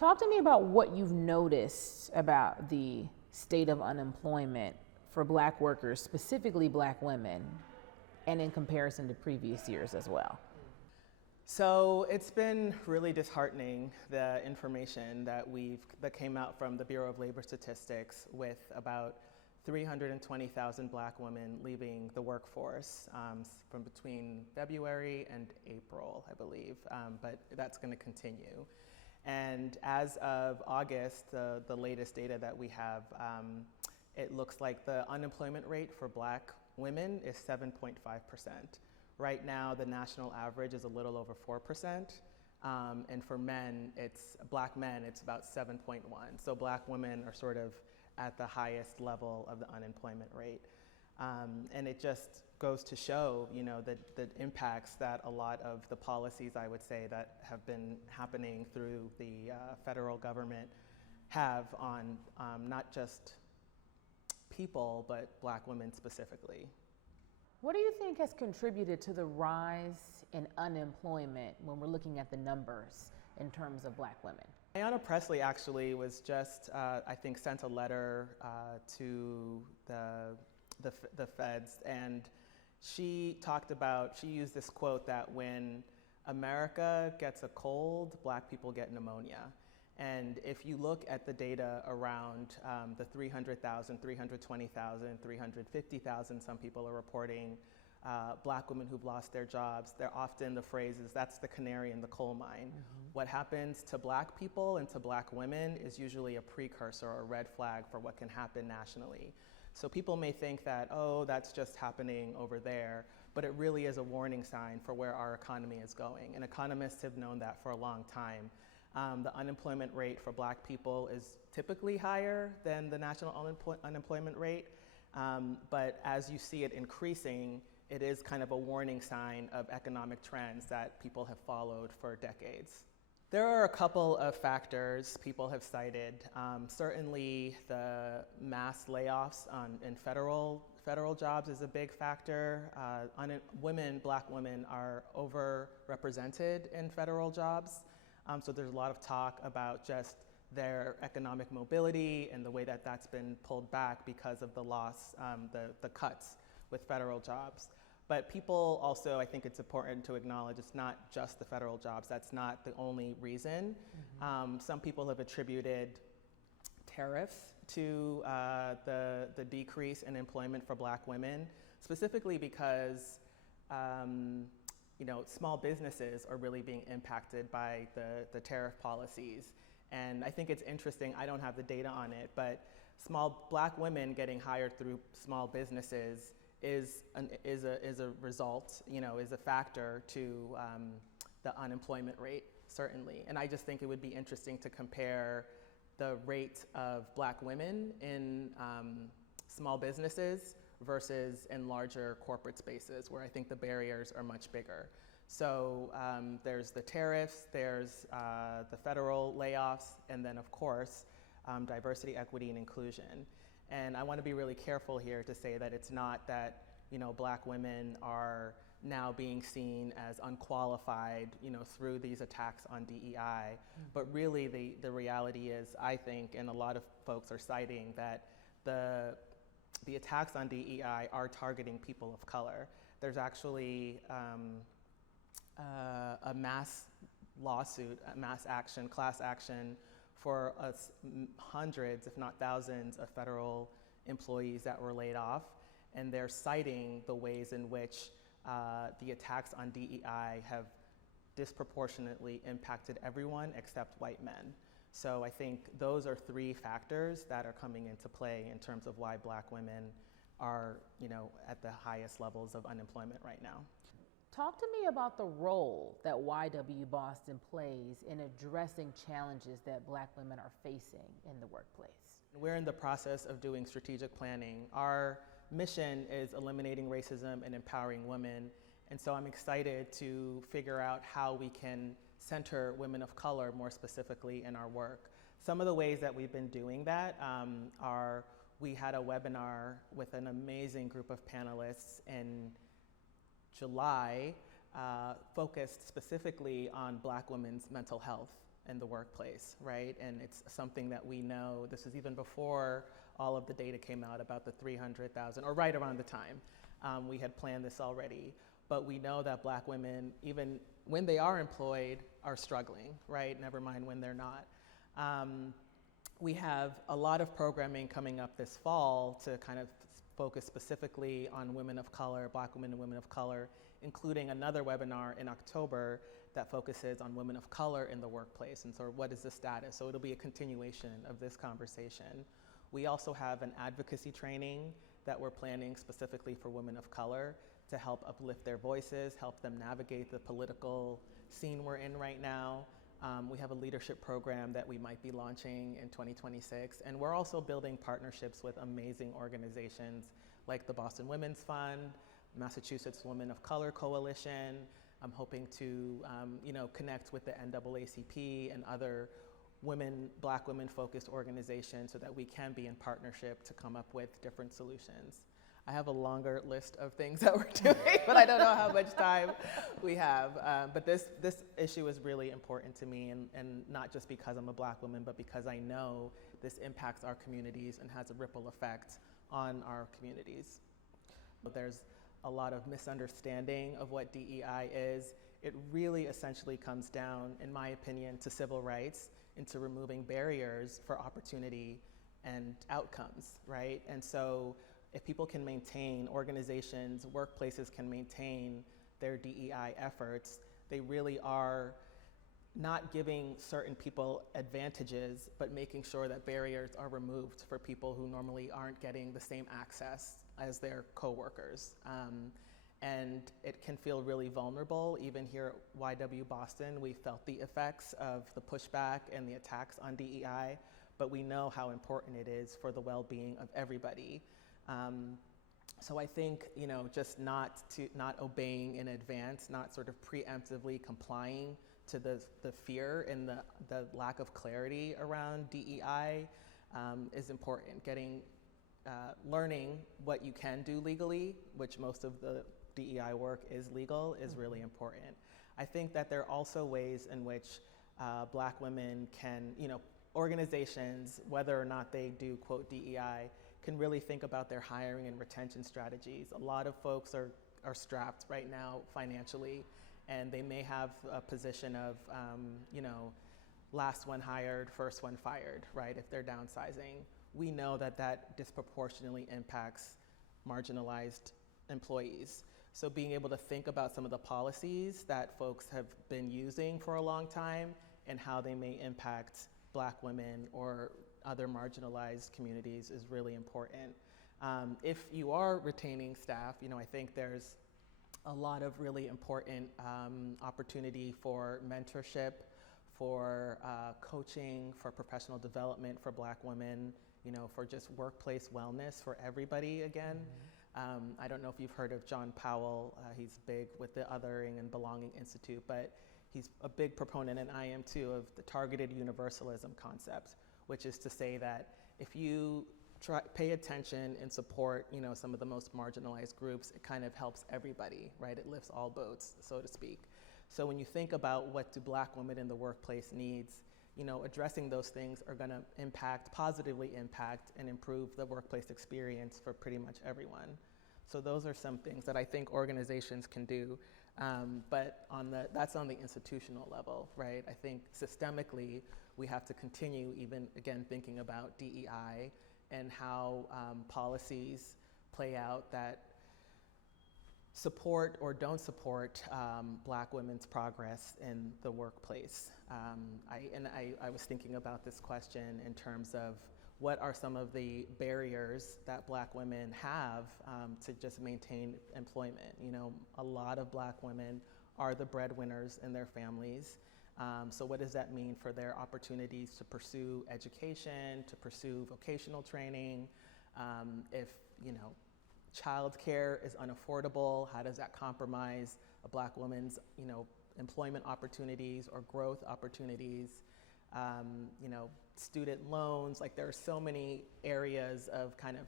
Talk to me about what you've noticed about the state of unemployment for Black workers, specifically Black women, and in comparison to previous years as well. So it's been really disheartening, the information that came out from the Bureau of Labor Statistics, with about 320,000 Black women leaving the workforce from between February and April, I believe, but that's going to continue. And as of August, the latest data that we have, it looks like the unemployment rate for Black women is 7.5%. Right now, the national average is a little over 4%. And for men, Black men, it's about 7.1. So Black women are sort of at the highest level of the unemployment rate. And it just goes to show, the impacts that a lot of the policies, I would say, that have been happening through the federal government have on not just people, but Black women specifically. What do you think has contributed to the rise in unemployment when we're looking at the numbers in terms of Black women? Ayanna Pressley actually was just, I think, sent a letter to the feds, and she used this quote that when America gets a cold, Black people get pneumonia. And if you look at the data around the 300,000, 320,000, 350,000, some people are reporting Black women who've lost their jobs, they're often, the phrase is, that's the canary in the coal mine. Mm-hmm. What happens to Black people and to Black women is usually a precursor or a red flag for what can happen nationally. So people may think that, oh, that's just happening over there, but it really is a warning sign for where our economy is going. And economists have known that for a long time. The unemployment rate for Black people is typically higher than the national unemployment rate, but as you see it increasing, it is kind of a warning sign of economic trends that people have followed for decades. There are a couple of factors people have cited. Certainly the mass layoffs in federal jobs is a big factor. Black women are overrepresented in federal jobs. So there's a lot of talk about just their economic mobility and the way that that's been pulled back because of the loss, the cuts with federal jobs. But people also, I think it's important to acknowledge, it's not just the federal jobs. That's not the only reason. Mm-hmm. Some people have attributed tariffs to the decrease in employment for Black women, specifically because small businesses are really being impacted by the tariff policies. And I think it's interesting, I don't have the data on it, but Black women getting hired through small businesses is a result, is a factor to the unemployment rate, certainly. And I just think it would be interesting to compare the rate of Black women in small businesses versus in larger corporate spaces where I think the barriers are much bigger. So there's the tariffs, there's the federal layoffs, and then of course, diversity, equity, and inclusion. And I want to be really careful here to say that it's not that, Black women are now being seen as unqualified, through these attacks on DEI. Mm-hmm. But really the reality is, I think, and a lot of folks are citing, that the attacks on DEI are targeting people of color. There's actually a mass lawsuit, a mass action, class action for hundreds, if not thousands, of federal employees that were laid off. And they're citing the ways in which the attacks on DEI have disproportionately impacted everyone except white men. So I think those are three factors that are coming into play in terms of why Black women are, at the highest levels of unemployment right now. Talk to me about the role that YW Boston plays in addressing challenges that Black women are facing in the workplace. We're in the process of doing strategic planning. Our mission is eliminating racism and empowering women. And so I'm excited to figure out how we can center women of color more specifically in our work. Some of the ways that we've been doing that are, we had a webinar with an amazing group of panelists in July, focused specifically on Black women's mental health. in the workplace, right? And it's something that we know, this is even before all of the data came out about the 300,000, or right around the time. We had planned this already, but we know that Black women, even when they are employed, are struggling, right? Never mind when they're not. We have a lot of programming coming up this fall to kind of focus specifically on women of color, Black women and women of color, including another webinar in October that focuses on women of color in the workplace, and so what is the status? So it'll be a continuation of this conversation. We also have an advocacy training that we're planning specifically for women of color to help uplift their voices, help them navigate the political scene we're in right now. We have a leadership program that we might be launching in 2026, and we're also building partnerships with amazing organizations like the Boston Women's Fund, Massachusetts Women of Color Coalition. I'm hoping to connect with the NAACP and other Black women-focused organizations so that we can be in partnership to come up with different solutions. I have a longer list of things that we're doing, but I don't know how much time we have. But this issue is really important to me, and not just because I'm a Black woman, but because I know this impacts our communities and has a ripple effect on our communities. There's a lot of misunderstanding of what DEI is. It really essentially comes down, in my opinion, to civil rights, into removing barriers for opportunity and outcomes, right? And so if people can maintain, organizations, workplaces can maintain their DEI efforts, they really are not giving certain people advantages, but making sure that barriers are removed for people who normally aren't getting the same access as their coworkers. And it can feel really vulnerable. Even here at YW Boston, we felt the effects of the pushback and the attacks on DEI, but we know how important it is for the well-being of everybody. So I think, just not obeying in advance, not sort of preemptively complying to the fear and the lack of clarity around DEI is important. Learning what you can do legally, which most of the DEI work is legal, is really important. I think that there are also ways in which Black women can, organizations, whether or not they do quote DEI, can really think about their hiring and retention strategies. A lot of folks are strapped right now financially, and they may have a position of, last one hired, first one fired, right, if they're downsizing. We know that disproportionately impacts marginalized employees. So being able to think about some of the policies that folks have been using for a long time and how they may impact Black women or other marginalized communities is really important. If you are retaining staff, I think there's a lot of really important opportunity for mentorship, for coaching, for professional development for Black women, for just workplace wellness for everybody again. I don't know if you've heard of John Powell. He's big with the Othering and Belonging Institute, but he's a big proponent, and I am too, of the targeted universalism concept, which is to say that if you pay attention and support, some of the most marginalized groups, it kind of helps everybody, right? It lifts all boats, so to speak. So when you think about what do Black women in the workplace needs, addressing those things are going to positively impact and improve the workplace experience for pretty much everyone. So those are some things that I think organizations can do, but that's on the institutional level, right? I think systemically, we have to continue even, again, thinking about DEI and how policies play out that support or don't support Black women's progress in the workplace. I was thinking about this question in terms of what are some of the barriers that Black women have to just maintain employment. A lot of Black women are the breadwinners in their families. So what does that mean for their opportunities to pursue education, to pursue vocational training? If, childcare is unaffordable, how does that compromise a Black woman's, employment opportunities or growth opportunities? Student loans, there are so many areas of kind of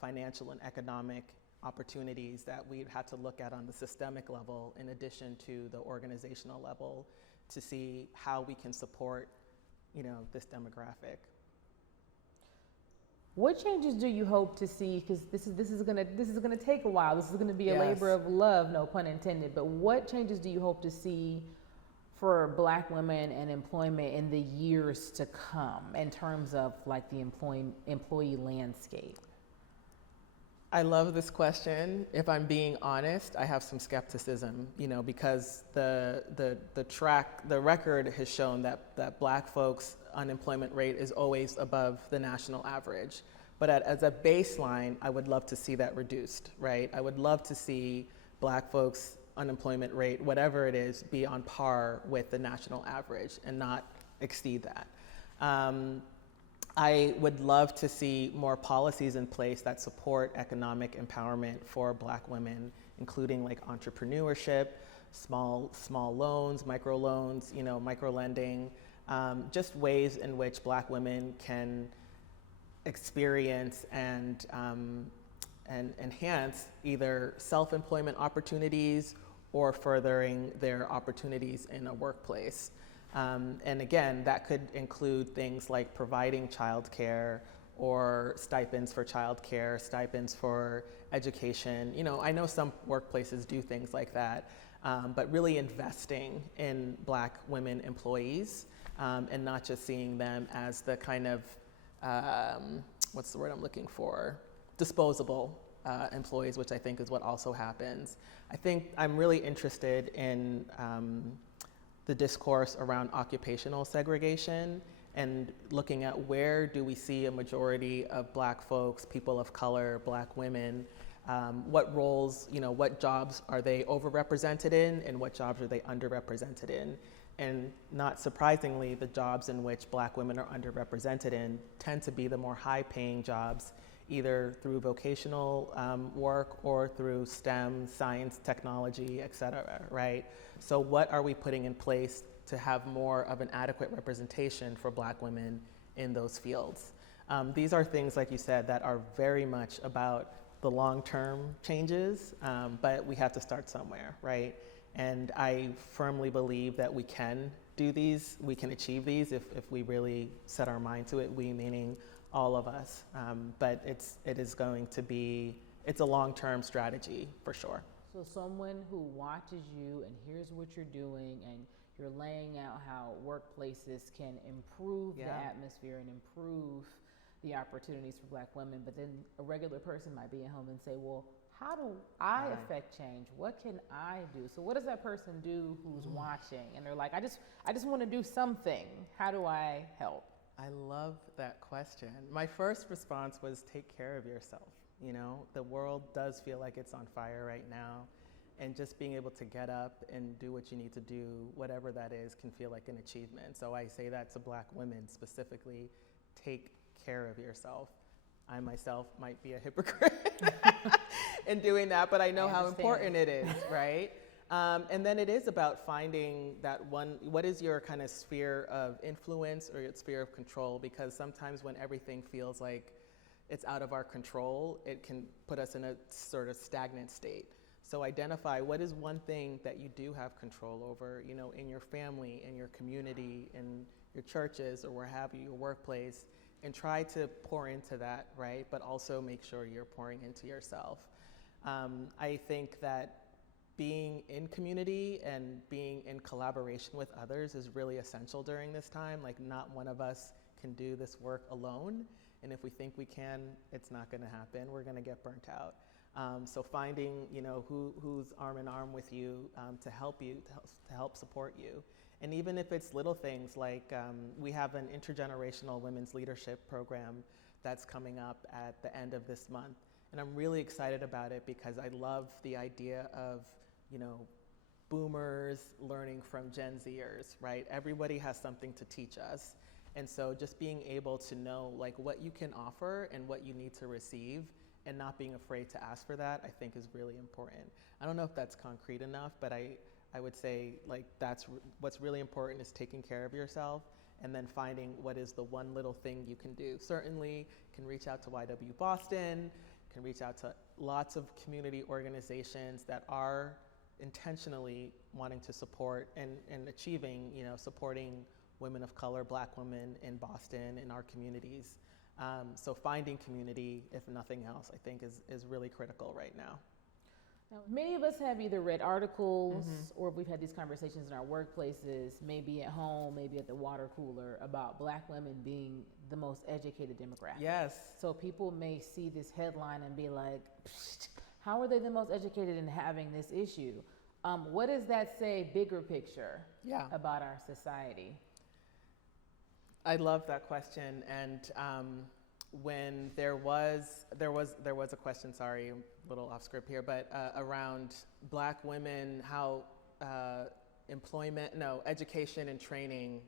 financial and economic opportunities that we'd have to look at on the systemic level in addition to the organizational level to see how we can support this demographic. What changes do you hope to see? Because this is gonna take a while. This is gonna be a Yes. labor of love, no pun intended. But what changes do you hope to see for Black women and employment in the years to come, in terms of like the employee landscape? I love this question. If I'm being honest, I have some skepticism, because the record has shown that Black folks' unemployment rate is always above the national average. But as a baseline, I would love to see that reduced, right? I would love to see Black folks' unemployment rate, whatever it is, be on par with the national average and not exceed that. I would love to see more policies in place that support economic empowerment for Black women, including like entrepreneurship, small loans, microloans, microlending, just ways in which Black women can experience and enhance either self-employment opportunities or furthering their opportunities in a workplace. And again, that could include things like providing childcare or stipends for childcare, stipends for education. I know some workplaces do things like that, but really investing in Black women employees and not just seeing them as the kind of, what's the word I'm looking for? Disposable employees, which I think is what also happens. I think I'm really interested in the discourse around occupational segregation and looking at where do we see a majority of Black folks, people of color, Black women, what roles, what jobs are they overrepresented in and what jobs are they underrepresented in. And not surprisingly, the jobs in which Black women are underrepresented in tend to be the more high-paying jobs, either through vocational work or through STEM, science, technology, et cetera, right? So what are we putting in place to have more of an adequate representation for Black women in those fields? These are things, like you said, that are very much about the long-term changes, but we have to start somewhere, right? And I firmly believe that we can do these, we can achieve these if we really set our mind to it, we meaning all of us. But it is going to be, it's a long-term strategy for sure. So someone who watches you and hears what you're doing and you're laying out how workplaces can improve the atmosphere and improve the opportunities for Black women, but then a regular person might be at home and say, well, how do I affect change? What can I do? So what does that person do who's watching? And they're like, I just want to do something. How do I help? I love that question. My first response was take care of yourself. The world does feel like it's on fire right now. And just being able to get up and do what you need to do, whatever that is, can feel like an achievement. So I say that to Black women specifically, take care of yourself. I myself might be a hypocrite in doing that, but I know how important it is, right? And then it is about finding that one, what is your kind of sphere of influence or your sphere of control? Because sometimes when everything feels like it's out of our control, it can put us in a sort of stagnant state. So identify what is one thing that you do have control over, in your family, in your community, in your churches, or where have you, your workplace, and try to pour into that, right? But also make sure you're pouring into yourself. I think that being in community and being in collaboration with others is really essential during this time. Like, not one of us can do this work alone. And if we think we can, it's not gonna happen. We're gonna get burnt out. So finding, who's arm in arm with you to help you, to help support you. And even if it's little things like we have an intergenerational women's leadership program that's coming up at the end of this month. And I'm really excited about it because I love the idea of, boomers learning from Gen Zers, right? Everybody has something to teach us. And so just being able to know like what you can offer and what you need to receive and not being afraid to ask for that, I think is really important. I don't know if that's concrete enough, but I would say like what's really important is taking care of yourself and then finding what is the one little thing you can do. Certainly can reach out to YW Boston, can reach out to lots of community organizations that are intentionally wanting to support and achieving, supporting women of color, Black women in Boston, in our communities. So finding community, if nothing else, I think is really critical right now. Now, many of us have either read articles or we've had these conversations in our workplaces, maybe at home, maybe at the water cooler, about Black women being the most educated demographic. Yes. So people may see this headline and be like, how are they the most educated in having this issue? What does that say, bigger picture, about our society? I love that question, and when there was a question, sorry, I'm a little off script here, but around Black women, how education and training,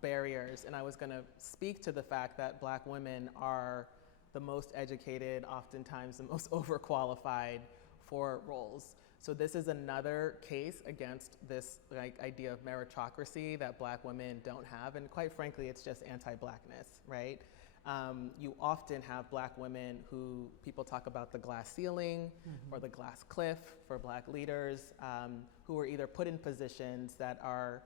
barriers, and I was going to speak to the fact that Black women are the most educated, oftentimes the most overqualified for roles. So this is another case against this idea of meritocracy that Black women don't have, and quite frankly, it's just anti-Blackness, right? You often have Black women who people talk about the glass ceiling or the glass cliff for Black leaders, who are either put in positions that are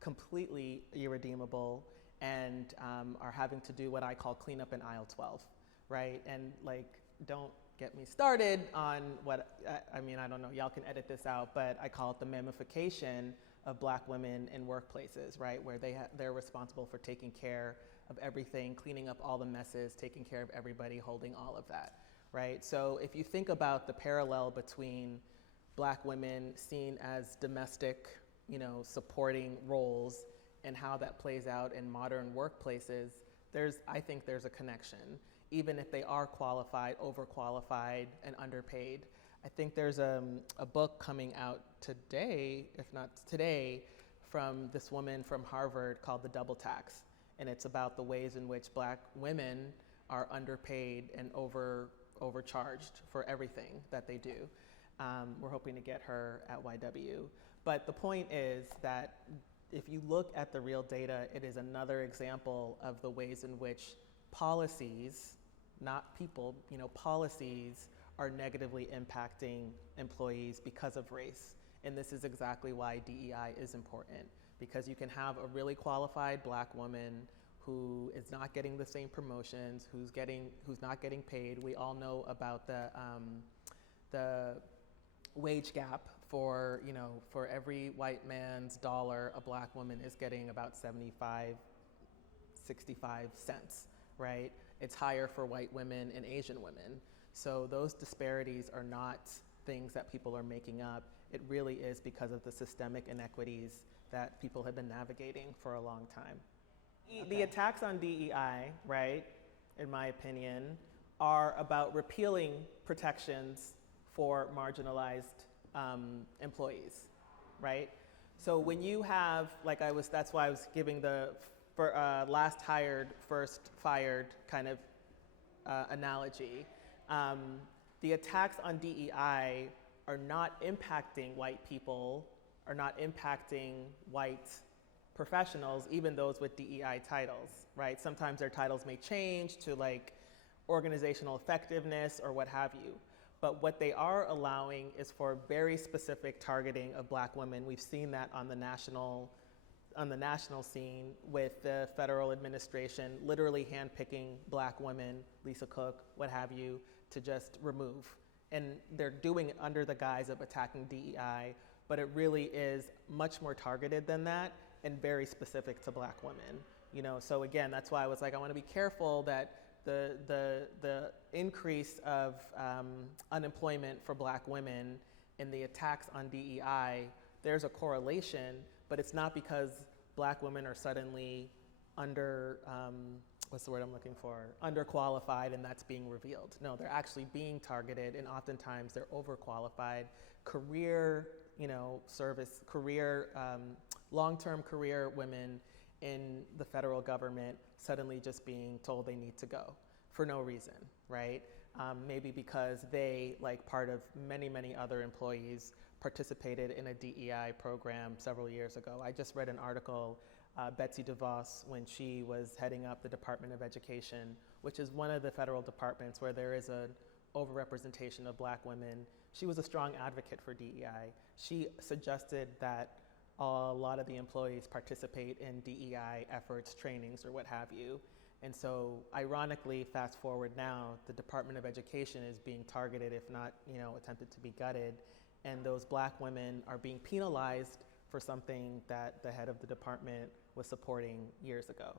completely irredeemable and are having to do what I call clean up in aisle 12, right? And don't get me started on what, I don't know, y'all can edit this out, but I call it the mamification of Black women in workplaces, right? Where they're responsible for taking care of everything, cleaning up all the messes, taking care of everybody, holding all of that, right? So if you think about the parallel between Black women seen as domestic, supporting roles and how that plays out in modern workplaces, I think there's a connection. Even if they are qualified, overqualified, and underpaid. I think there's a book coming out today, if not today, from this woman from Harvard called The Double Tax. And it's about the ways in which Black women are underpaid and overcharged for everything that they do. We're hoping to get her at YW. But the point is that if you look at the real data, it is another example of the ways in which policies, not people, policies are negatively impacting employees because of race. And this is exactly why DEI is important, because you can have a really qualified Black woman who is not getting the same promotions, who's not getting paid. We all know about the wage gap for every white man's dollar, a Black woman is getting about 65 cents, right? It's higher for white women and Asian women. So those disparities are not things that people are making up. It really is because of the systemic inequities that people have been navigating for a long time. Okay. The attacks on DEI, right, in my opinion, are about repealing protections for marginalized employees, right? So when you have, that's why I was giving the last hired, first fired kind of analogy. The attacks on DEI are not impacting white people, are not impacting white professionals, even those with DEI titles, right? Sometimes their titles may change to organizational effectiveness or what have you. But what they are allowing is for very specific targeting of Black women. We've seen that on the national scene with the federal administration literally handpicking Black women, Lisa Cook, what have you, to just remove. And they're doing it under the guise of attacking DEI, but it really is much more targeted than that and very specific to Black women. So again, that's why I was I want to be careful that the increase of unemployment for Black women and the attacks on DEI, there's a correlation, but it's not because Black women are suddenly underqualified and that's being revealed. No, they're actually being targeted, and oftentimes they're overqualified career, long-term career women in the federal government suddenly just being told they need to go for no reason, right? Maybe because they, like part of many, many other employees, participated in a DEI program several years ago. I just read an article, Betsy DeVos, when she was heading up the Department of Education, which is one of the federal departments where there is an overrepresentation of Black women. She was a strong advocate for DEI. She suggested that a lot of the employees participate in DEI efforts, trainings, or what have you. And so, ironically, fast forward now, the Department of Education is being targeted, if not, attempted to be gutted, and those Black women are being penalized for something that the head of the department was supporting years ago.